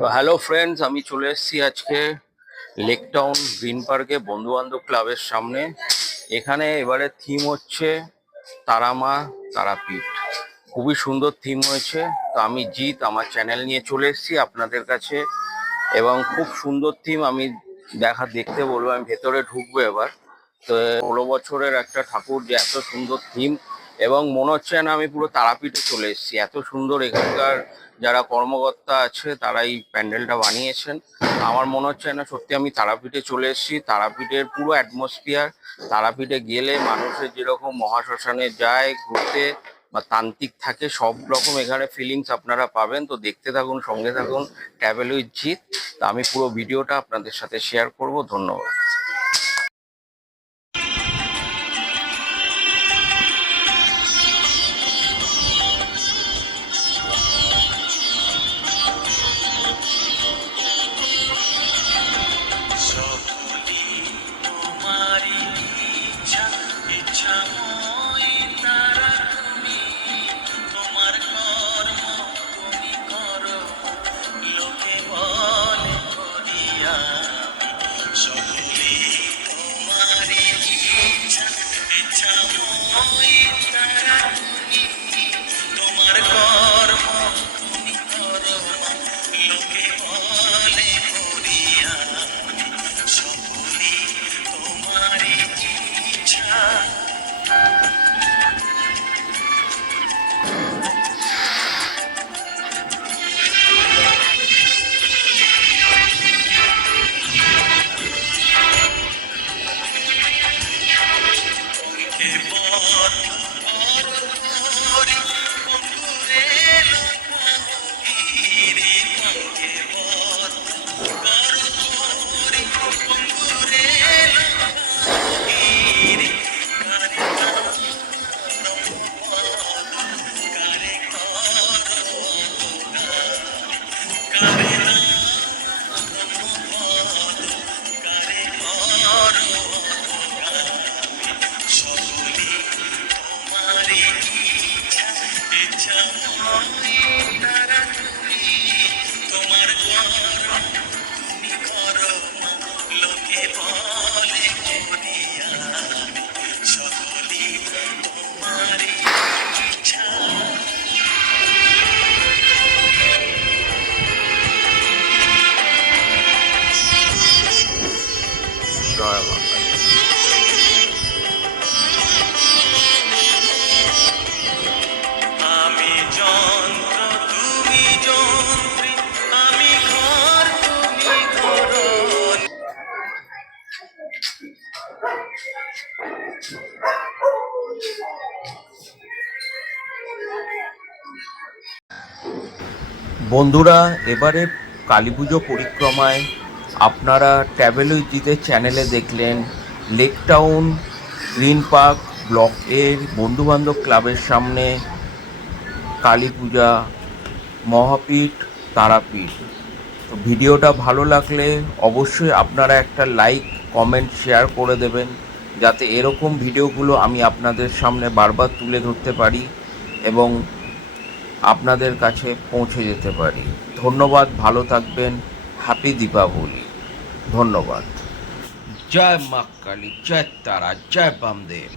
তো hello friends, আমি চলে এসেছি আজকে লেক টাউন গ্রিন পার্কে বন্ধু বান্ধব ক্লাবের সামনে। এখানে এবারে থিম হচ্ছে তারামা তারাপীঠ। খুবই সুন্দর থিম হয়েছে। তো আমি জিৎ আমার চ্যানেল নিয়ে চলে এসেছি আপনাদের কাছে, এবং খুব সুন্দর থিম। আমি দেখতে বলবো, আমি ভেতরে ঢুকবো এবার। তো 16 বছরের একটা ঠাকুর, যে এত সুন্দর থিম, এবং মনে হচ্ছে না আমি পুরো তারাপীঠে চলে এসেছি। এত সুন্দর এখানকার যারা কর্মকর্তা আছে তারা এই প্যান্ডেলটা বানিয়েছেন। আমার মনে হচ্ছে না সত্যি আমি তারাপীঠে চলে এসেছি। তারাপীঠের পুরো অ্যাটমসফিয়ার, তারাপীঠে গেলে মানুষের যেরকম মহাশ্মশানে যায় ঘুরতে বা তান্ত্রিক থাকে, সব রকম এখানে ফিলিংস আপনারা পাবেন। তো দেখতে থাকুন, সঙ্গে থাকুন, ট্রাভেল উইথ জিৎ। তা আমি পুরো ভিডিওটা আপনাদের সাথে শেয়ার করব। ধন্যবাদ। সকলি তোমারি ইচ্ছা ইচ্ছাময়ী তারা তুমি, তোমার কর্ম তুমি করো, লোকে বলে করিয়া সকলি তোমারি ইচ্ছা ইচ্ছাময়ী তারা তুমি, তোমার কর্ম তুমি করো, লোকে বলে করিয়া সকলি তোমারি ইচ্ছা। পঙ্কে পর করি বন্ধুরে লোকাগিরি, পঙ্কে পর করি বন্ধুরে লোকাগিরি, কারে কারে কারে কারে সকলি তোমারি ইচ্ছা ইচ্ছাময়ী তারা তুমি, তোমার কর্ম তুমি করো, লোকে বলে করিয়া সকলি তোমারি ইচ্ছা। জয় মা কালী। আমি যন্ত্র তুমি যন্ত্রী, আমি ঘর তুমি ঘর। বন্ধুরা, এবারে কালী পুজো পরিক্রমায় আপনারা ট্রাভেল উইথ জিতের চ্যানেলে দেখলেন lake town green park block এর বন্ধুবান্ধব ক্লাবের সামনে কালী পূজা মহাপীঠ তারাপীঠ। তো ভিডিওটা ভালো লাগলে অবশ্যই আপনারা একটা লাইক কমেন্ট শেয়ার করে দেবেন, যাতে এরকম ভিডিওগুলো আমি আপনাদের সামনে বারবার তুলে ধরতে পারি এবং আপনাদের কাছে পৌঁছে যেতে পারি। ধন্যবাদ, ভালো থাকবেন, হ্যাপি দীপাবলি। ধন্যবাদ। জয় মা কালী, জয় তারা, জয় বামদেব।